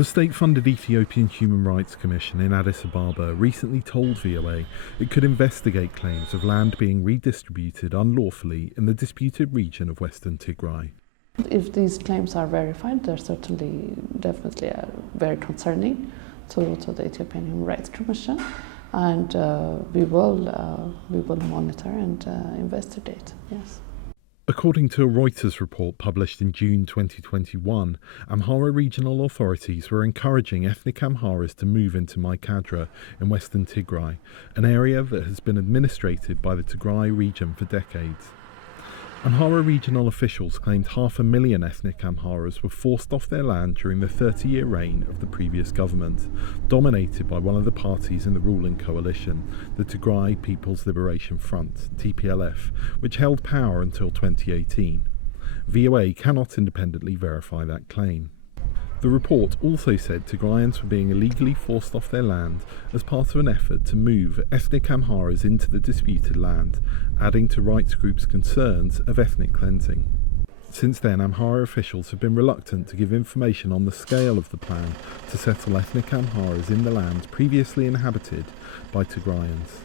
The state-funded Ethiopian Human Rights Commission in Addis Ababa recently told VOA it could investigate claims of land being redistributed unlawfully in the disputed region of Western Tigray. If these claims are verified, they're certainly, definitely very concerning to the Ethiopian Human Rights Commission, and we will monitor and investigate. Yes. According to a Reuters report published in June 2021, Amhara regional authorities were encouraging ethnic Amharas to move into Maikadra in western Tigray, an area that has been administrated by the Tigray region for decades. Amhara regional officials claimed 500,000 ethnic Amharas were forced off their land during the 30-year reign of the previous government, dominated by one of the parties in the ruling coalition, the Tigray People's Liberation Front, TPLF, which held power until 2018. VOA cannot independently verify that claim. The report also said Tigrayans were being illegally forced off their land as part of an effort to move ethnic Amharas into the disputed land, adding to rights groups' concerns of ethnic cleansing. Since then, Amhara officials have been reluctant to give information on the scale of the plan to settle ethnic Amharas in the land previously inhabited by Tigrayans.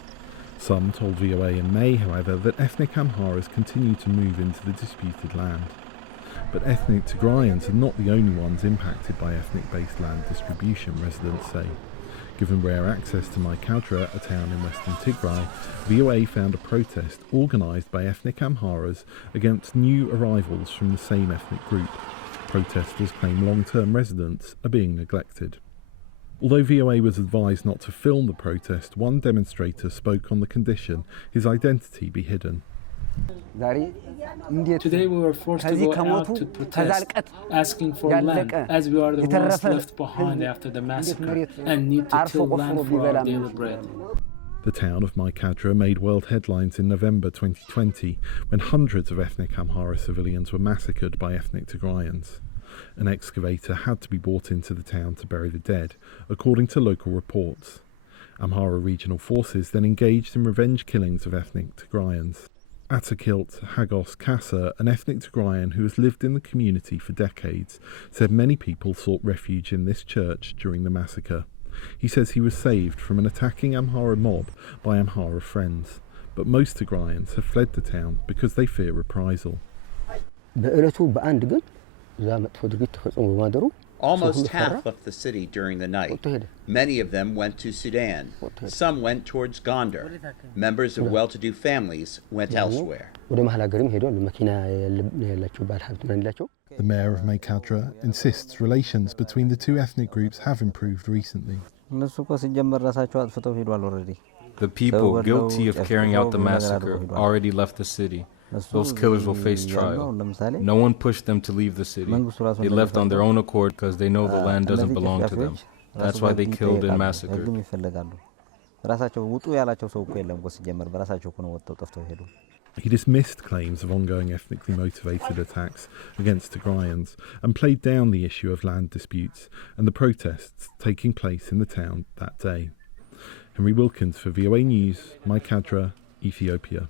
Some told VOA in May, however, that ethnic Amharas continue to move into the disputed land. But ethnic Tigrayans are not the only ones impacted by ethnic-based land distribution, residents say. Given rare access to Maikadra, a town in western Tigray, VOA found a protest organised by ethnic Amharas against new arrivals from the same ethnic group. Protesters claim long-term residents are being neglected. Although VOA was advised not to film the protest, one demonstrator spoke on the condition his identity be hidden. Today we were forced to go out to protest, asking for land, as we are the ones left behind after the massacre and need to till land for our daily bread. The town of Maikadra made world headlines in November 2020 when hundreds of ethnic Amhara civilians were massacred by ethnic Tigrayans. An excavator had to be brought into the town to bury the dead, according to local reports. Amhara regional forces then engaged in revenge killings of ethnic Tigrayans. Atakilt Hagos Kassa, an ethnic Tigrayan who has lived in the community for decades, said many people sought refuge in this church during the massacre. He says he was saved from an attacking Amhara mob by Amhara friends, but most Tigrayans have fled the town because they fear reprisal. Almost half left the city during the night. Many of them went to Sudan. Some went towards Gondar. Members of well-to-do families went elsewhere. The mayor of Maikadra insists relations between the two ethnic groups have improved recently. The people guilty of carrying out the massacre already left the city. Those killers will face trial. No one pushed them to leave the city. They left on their own accord because they know the land doesn't belong to them. That's why they killed and massacred. He dismissed claims of ongoing ethnically motivated attacks against Tigrayans and played down the issue of land disputes and the protests taking place in the town that day. Henry Wilkins for VOA News, Maikadra, Ethiopia.